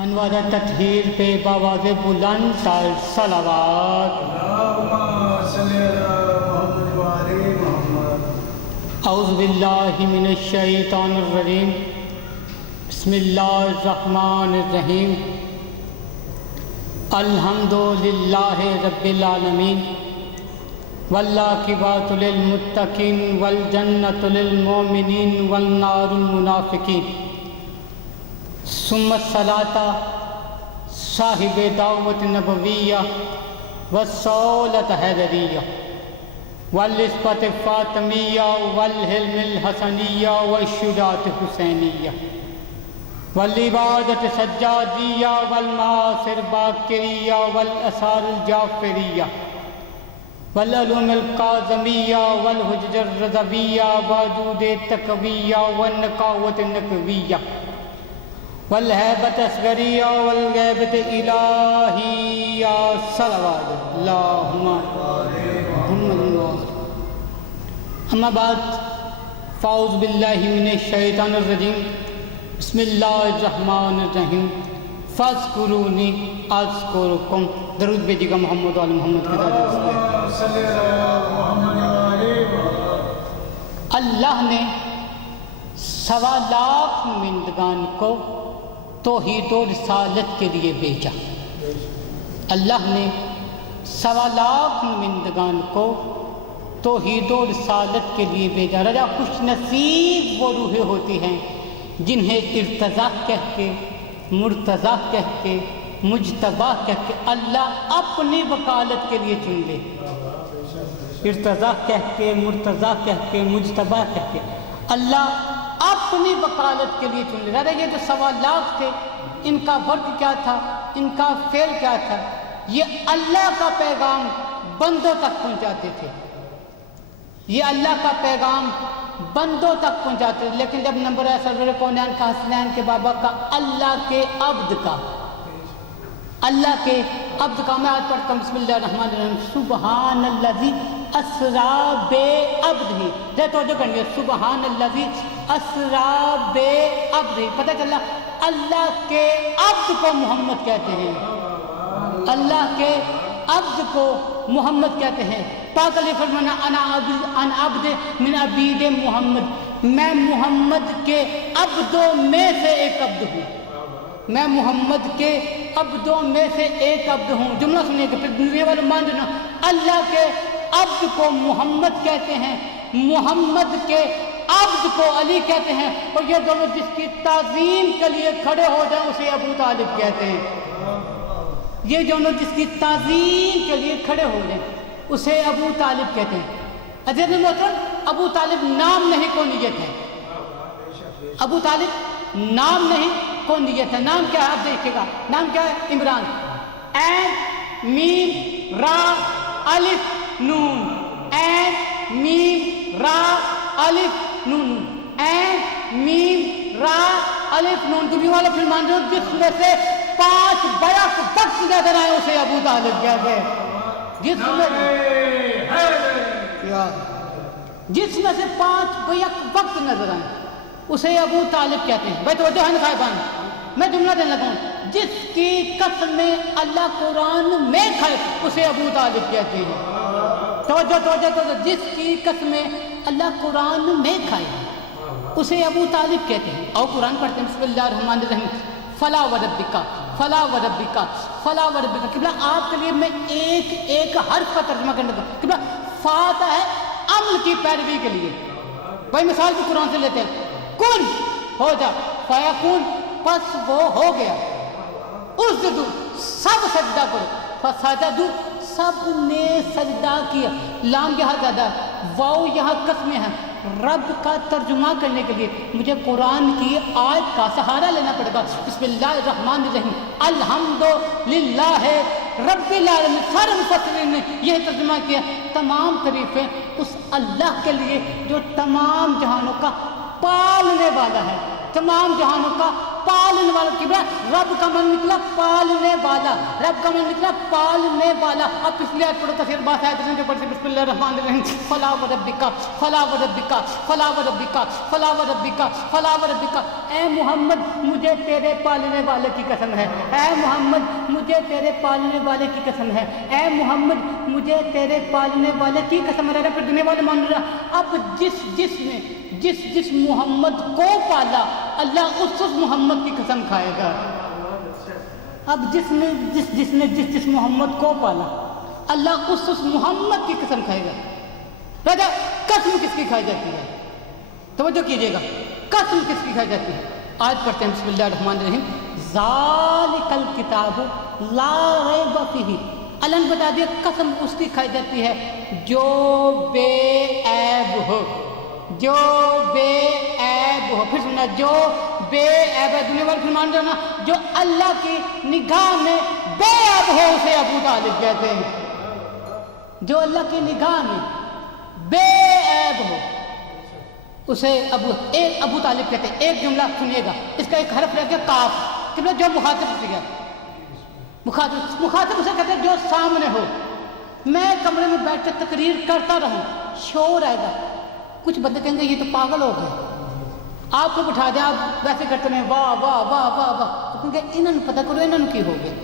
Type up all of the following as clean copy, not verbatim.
انوار تطہیر پہ باواز بلند تر صلوات۔ اللہم صلی علی محمد وآل محمد۔ اعوذ باللہ من الشیطان الرجیم، بسم اللہ الرحمن الرحیم۔ الحمد للہ رب العالمین، والعاقبۃ للمتقین، والجنۃ للمؤمنین، والنار المنافقین۔ ثم الصلاۃ صاحب دعوت نبویہ والصولۃ حیدریہ، والعصمت فاطمیہ، والحلم الحسنیہ، والشجاعت حسینیہ، والعبادت سجادیہ، والمعاصر باقریہ، والآثار الجعفریہ، والعلوم القاظمیہ، والحجج الرضویہ، وجود تقویہ، والنقاوت النقویہ، والہیبت اصغریہ، والغیبت الہیہ، صلوات اللہم محمد۔ اما بعد، فاعوذ باللہ من الشیطان الرجیم، بسم اللہ الرحمن الرحیم۔ فاذکرونی اذکرکم۔ درود بھیجیے گا محمد وعلی محمد کے ساتھ۔ اللہم صلی علی محمد وآل محمد۔ اللہ نے 1.25 لاکھ نمائندگان کو توحید و رسالت کے لیے بھیجا۔ اللہ نے 1.25 لاکھ نمائندگان کو توحید و رسالت کے لیے بھیجا۔ رجا خوش نصیب وہ روحیں ہوتی ہیں جنہیں ارتضیٰ کہہ کے، مرتضیٰ کہہ کے، مجتبیٰ کہہ کے اللہ اپنی وکالت کے لیے چن لے۔ ارتضیٰ کہہ کے، مرتضیٰ کہہ کے، مجتبیٰ کہہ کے اللہ اپنی وکالت کے لیے چن لے۔ رہا یہ جو 1.25 لاکھ تھے، ان کا ورک کیا تھا، ان کا فعل کیا تھا؟ یہ اللہ کا پیغام بندوں تک پہنچاتے تھے۔ یہ اللہ کا پیغام بندوں تک پہنچاتے تھے، لیکن جب نمبر ہے سرور کونین کا، حسنین کے بابا کا، اللہ کے عبد کا، اللہ کے عبد کا، میں آج پڑھتا ہوں بسم اللہ الرحمن الرحیم۔ سبحان الذی اسریٰ بعبدہ، ذرا توجہ کرنی، سبحان الذی اسریٰ بعبدہ۔ پتہ چلا اللہ کے عبد کو محمد کہتے ہیں، اللہ کے عبد کو محمد کہتے ہیں۔ پاک علی فرمانا انا عبد من عبید محمد، میں محمد کے عبدوں میں سے ایک عبد ہوں، میں محمد کے عبدوں میں سے ایک عبد ہوں۔ جملہ سنیے کہ پھر دنیا والوں مان جانا، اللہ کے عبد کو محمد کہتے ہیں، محمد کے عبد کو علی کہتے ہیں، اور یہ دونوں جس کی تعظیم کے لیے کھڑے ہو جائیں اسے ابو طالب کہتے ہیں۔ یہ دونوں جس کی تعظیم کے لیے کھڑے ہو جائیں اسے ابو طالب کہتے ہیں۔ عزیز محترم، ابو طالب نام نہیں کونیت ہے، ابو طالب نام نہیں کونیت ہے۔ نام کیا ہے آپ دیکھیے گا، نام کیا ہے؟ عمران، عین میم را الف نون، عین میم را الف نون، عین میم را الف نون۔ دنیا والا فلمان جو جس میں سے 5 بیک وقت نظر آئے اسے ابو طالب کہتے ہیں۔ جس میں سے 5 بیک وقت نظر آئے اسے ابو طالب کہتے ہیں۔ بھائی توجہ ہے صاحبان، میں جملہ دینے لگا ہوں، جس کی قسمیں اللہ قرآن میں کھائے اسے ابو طالب کہتے ہیں۔ توجہ توجہ توجہ، جس کی قسمیں اللہ قرآن میں کھائے اسے ابو طالب کہتے ہیں۔ اور قرآن پڑھتے ہیں بسم اللہ الرحمن الرحیم۔ فلا وربک، فلا وربک، فلا وربک۔ قبلہ آپ کے لیے میں ایک ایک حرف کا ترجمہ کرنے کا، قبلہ فاتح ہے عمل کی پیروی کے لیے۔ بھائی مثال بھی قرآن سے لیتے ہیں، کن ہو جا، فیکون پس وہ ہو گیا، اسجدوا سب سجدہ کرو، فسجدوا سب نے سجدہ کیا۔ لام یہاں زیادہ، واو یہاں قسمیں ہیں۔ رب کا ترجمہ کرنے کے لیے مجھے قرآن کی آیت کا سہارا لینا پڑے گا۔ بسم اللہ الرحمن الرحیم، الحمد للہ رب العالمین۔ سارے مفسرین نے یہ ترجمہ کیا، تمام تعریفیں اس اللہ کے لیے جو تمام جہانوں کا پالنے والا ہے، تمام جہانوں کا پالنے والا کبلا رب کا من نکلا پالنے والا، رب کا من نکلا پالنے والا۔ اب پچھلی آیت پڑھو تفسیر بات آیت جو پڑھتے بسم اللہ الرحمن الرحیم فلا وربک فلا وربک فلا وربک فلا وربک فلا وربک، اے محمد مجھے تیرے پالنے والے کی قسم ہے، اے محمد مجھے تیرے پالنے والے کی قسم ہے، اے محمد مجھے تیرے پالنے والے کی قسم ہے۔ پھر دنیا والے مان رہا، اب جس محمد کو پالا اللہ اس محمد کی قسم کھائے گا۔ اب جس محمد کو پالا اللہ اس محمد کی قسم کھائے گا۔ راجا قسم کس کی کھائی جاتی ہے؟ توجہ کیجیے گا، قسم کس کی کھائی جاتی ہے؟ آج پڑھتے ہیں بسم اللہ الرحمن الرحیم ذالک الکتاب لا ریب فیہ۔ اللہ نے بتا دیا قسم اس کی کھائی جاتی ہے جو بے عیب ہو، جو بے عیب ہو۔ پھر سننا، جو بے عیب ہے، دنیا والے فرمان جانا جو اللہ کی نگاہ میں بے عیب ہو اسے ابو طالب کہتے ہیں۔ جو اللہ کی نگاہ میں بے عیب ہو اسے ابو طالب کہتے ہیں۔ ایک جملہ سنیے گا، اس کا ایک حرف رہ گیا کاف، جو مخاطب سے گیا، مخاطب اسے کہتے ہیں جو سامنے ہو۔ میں کمرے میں بیٹھ کر تقریر کرتا رہوں، شور آئے گا، کچھ بندے کہیں گے یہ تو پاگل ہو گئے، آپ کو بٹھا دیں آپ ویسے کرتے ہیں واہ واہ واہ واہ واہ، کیونکہ انہوں نے پتہ کرو انہوں نے کی ہو گئے۔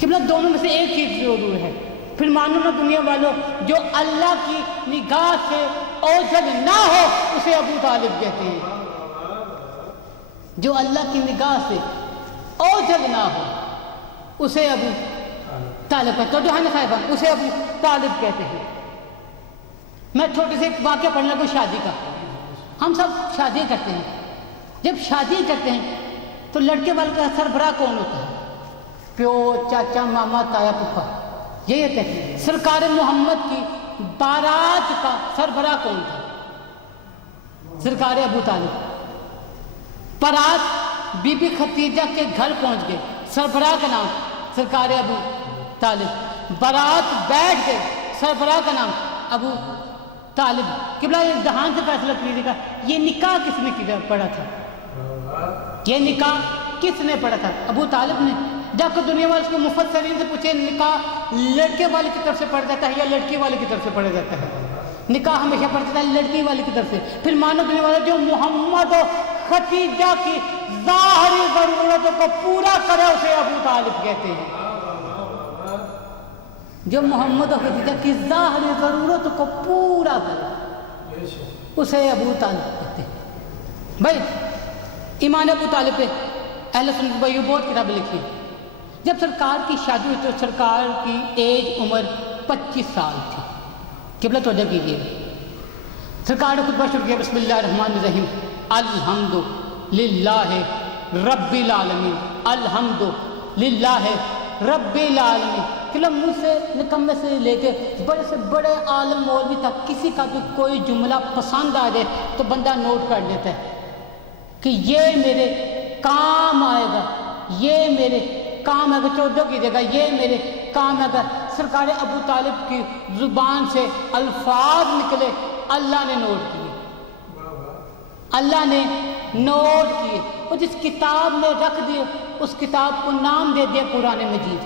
قبلہ دونوں میں سے ایک چیز ضرور ہے۔ پھر مانو نا دنیا والوں، جو اللہ کی نگاہ سے اوجھل نہ ہو اسے ابو طالب کہتے ہیں۔ جو اللہ کی نگاہ سے اوجھل نہ ہو اسے ابو طالب کہتے ہیں۔ تو جو ہے نا صاحبان اسے ابو طالب کہتے ہیں۔ میں چھوٹے سے ایک واقعہ پڑھنے لگوں شادی کا۔ ہم سب شادی کرتے ہیں، جب شادی کرتے ہیں تو لڑکے والے کا سربراہ کون ہوتا ہے؟ پیو، چاچا، ماما، تایا، پھپھا، یہ کہتے ہیں۔ سرکار محمد کی بارات کا سربراہ کون تھا؟ سرکار ابو طالب۔ بارات بی بی خدیجہ کے گھر پہنچ گئے، سربراہ کا نام سرکار ابو طالب۔ بارات بیٹھ گئے، سربراہ کا نام ابو طالب۔ قبلہ یہ دہان سے فیصلہ کیجیے گا، یہ نکاح کس نے پڑھا تھا؟ یہ نکاح کس نے پڑھا تھا؟ ابو طالب نے۔ جب کہ دنیا والے اس کو مفسرین سے پوچھے نکاح لڑکے والے کی طرف سے پڑھا جاتا ہے یا لڑکی والے کی طرف سے پڑھا جاتا ہے؟ نکاح ہمیشہ پڑھا جاتا ہے لڑکی والے کی طرف سے۔ پھر مانو دنیا والے جو محمد و خدیجہ کی ظاہری ضرورتوں کو پورا کرے اسے ابو طالب کہتے ہیں۔ جو محمد و خدیجہ کی ظاہری ضرورتوں کو پورا کرے اسے ابو طالب کہتے ہیں۔ بھائی ایمان ابو طالب پہ اہل سنت بھائیو بہت کتابیں لکھی ہیں۔ جب سرکار کی شادی ہوئی تو سرکار کی ایج عمر 25 سال تھی۔ قبلہ توجہ کیجیے، سرکار نے خطبہ شروع کیا بسم اللہ الرحمن الرحیم الحمد للہ رب العالمین، الحمد للہ رب العالمین۔ قبلہ مجھ سے نکمے سے لے کے بڑے سے بڑے عالم مولوی تک کسی کا بھی کوئی جملہ پسند آ جائے تو بندہ نوٹ کر لیتا ہے کہ یہ میرے کام آئے گا، یہ میرے کام ہے۔ توجہ کیجیے گا، یہ میرے کام ہے۔ سرکار ابو طالب کی زبان سے الفاظ نکلے، اللہ نے نوٹ کیے، اللہ نے نوٹ کیے، اور جس کتاب میں رکھ دیے اس کتاب کو نام دے دیا قرآن مجید۔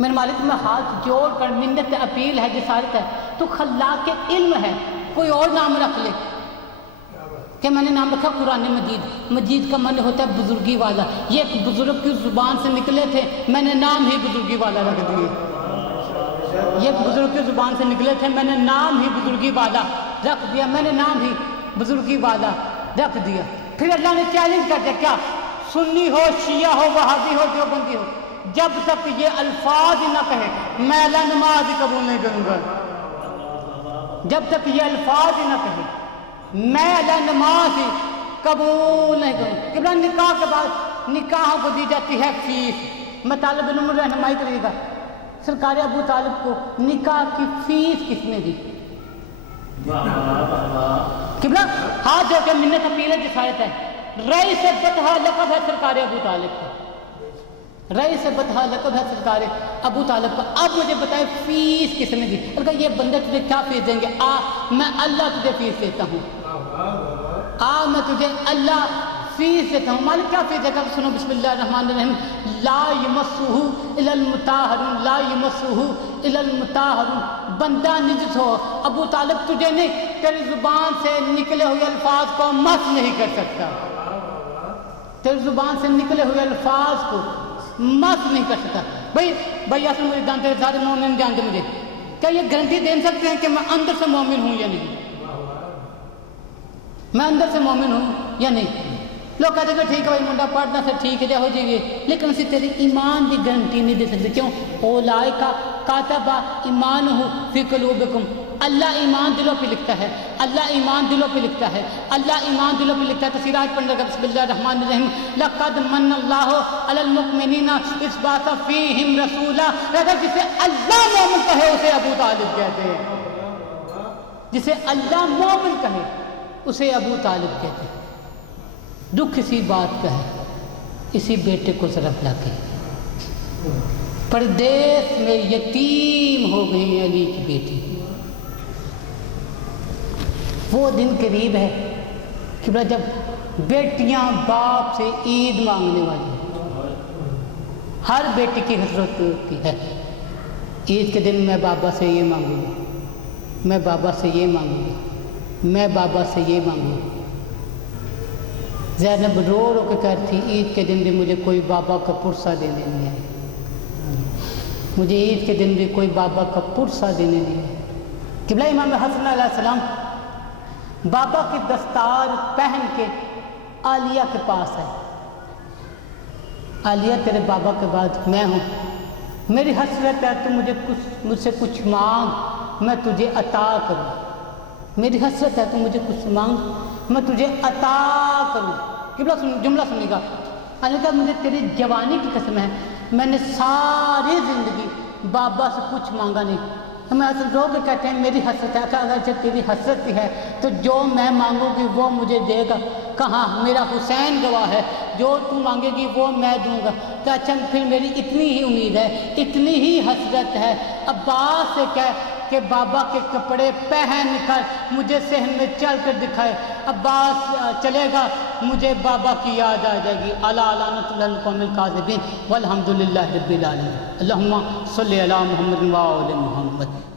میرے مالک میں ہاتھ جوڑ کر منت اپیل ہے، جسارت ہے، تو خلاق علم ہے، کوئی اور نام رکھ لے کہ میں نے نام رکھا قرآن مجید۔ مجید کا معنی ہوتا ہے بزرگی والا، یہ ایک بزرگ کی زبان سے نکلے تھے، میں نے نام ہی بزرگی والا رکھ دیے۔ یہ ایک بزرگ کی زبان سے نکلے تھے، میں نے نام ہی بزرگی والا رکھ دیا، میں نے نام ہی بزرگی والا رکھ دیا۔ پھر اللہ نے چیلنج کر دیا، کیا سنی ہو، شیعہ ہو، وہابی ہو، دیوبندی ہو، جب تک یہ الفاظ ہی نہ کہے میں اللہ نماز ہی قبول نہیں کروں گا۔ جب تک یہ الفاظ ہی نہ کہے میں اللہ نماز ہی قبول نہیں کروں۔ کہ نکاح کے بعد نکاح کو دی جاتی ہے فیس۔ میں طالب علم رہنمائی کریے گا، سرکار ابو طالب کو نکاح کی فیس کس نے دی؟ قبلہ ہاتھ جو کہ منت اپیل ہے، جسارت ہے۔ رئیس بطحہ لقب ہے سرکار ابو طالب کا، رئیس بطحہ لقب ہے سرکار ابو طالب کا۔ اب مجھے بتائے فیس کس نے دی؟ اگر یہ بندے تجھے کیا فیس دیں گے؟ میں اللہ تجھے فیس دیتا ہوں، میں تجھے اللہ فیس دیتا ہوں. مالک کیا فیس دیتا ہوں؟ سنو بسم اللہ الرحمن الرحیم. لا یمسہ الا المطہرون، لا یمسہ الا المطہرون. بندہ نجس ہو، ابو طالب تجھے نہیں، تیری زبان سے نکلے ہوئے الفاظ کو مس نہیں کر سکتا. تیری زبان سے نکلے ہوئے الفاظ کو مس نہیں کر سکتا. بھائی اصل مجھے جانتے ہیں، سارے مومن جانتے مجھے. کیا یہ گارنٹی دے سکتے ہیں کہ میں اندر سے مومن ہوں یا نہیں؟ میں اندر سے مومن ہوں یا نہیں؟ لوگ کہتے ہیں کہ ٹھیک ہے بھائی منڈا پڑھنا سے ٹھیک ہے، ہو جائے گی، لیکن اسے تیری ایمان کی گارنٹی نہیں دے سکتے. کیوں؟ اولئک کاتب ایمانہ فی قلوبکم. اللہ ایمان دلوں پہ لکھتا ہے، اللہ ایمان دلوں پہ لکھتا ہے، اللہ ایمان دلوں پہ لکھتا ہے. تفسیرات پڑھنے کا بسم اللہ الرحمن الرحیم. لقد من اللہ علی المؤمنین اذ بعث فیہم رسولا. جسے اللہ مومن کہے اسے ابو طالب کہتے ہیں. جسے اللہ مومن کہے اسے ابو طالب کہتے ہیں. دکھ اسی بات کا ہے، اسی بیٹے کو ذرا بلا کے پردیس میں یتیم ہو گئی علی کی بیٹی. وہ دن قریب ہے کہ جب بیٹیاں باپ سے عید مانگنے والی ہیں. ہر بیٹی کی حسرت ہوتی ہے عید کے دن میں بابا سے یہ مانگوں گی، میں بابا سے یہ مانگوں گی، میں بابا سے یہ مانگوں گی. زینب رو رو کے کہتی تھی عید کے دن بھی مجھے کوئی بابا کا پرسہ دینے نہیں ہے، مجھے عید کے دن بھی کوئی بابا کا پرسہ دینے نہیں ہے. قبلہ امام حسن علیہ السلام بابا کی دستار پہن کے عالیہ کے پاس ہے. عالیہ تیرے بابا کے بعد میں ہوں، میری حسرت ہے تو مجھ سے کچھ مانگ میں تجھے عطا کروں. میری حسرت ہے تو مجھے کچھ مانگ میں تجھے عطا کروں. جملہ سنیے گا. عالیہ کہا مجھے تیری جوانی کی قسم ہے، میں نے ساری زندگی بابا سے کچھ مانگا نہیں. ہمیں حسن رو کے کہتے ہیں میری حسرت ہے. اگر تیری حسرت ہے تو جو میں مانگوں گی وہ مجھے دے گا. کہاں؟ میرا حسین گواہ ہے، جو تو مانگے گی وہ میں دوں گا. کہ اچھا پھر میری اتنی ہی امید ہے، اتنی ہی حسرت ہے. عباس سے کہہ کہ بابا کے کپڑے پہن کر مجھے صحن میں چل کر دکھائے. عباس چلے گا، مجھے بابا کی یاد آ جائے گی. الا لعنۃ اللہ القوم الکاذبین والحمد للہ رب العالمین. اللہم صلی علی محمد و آل محمد.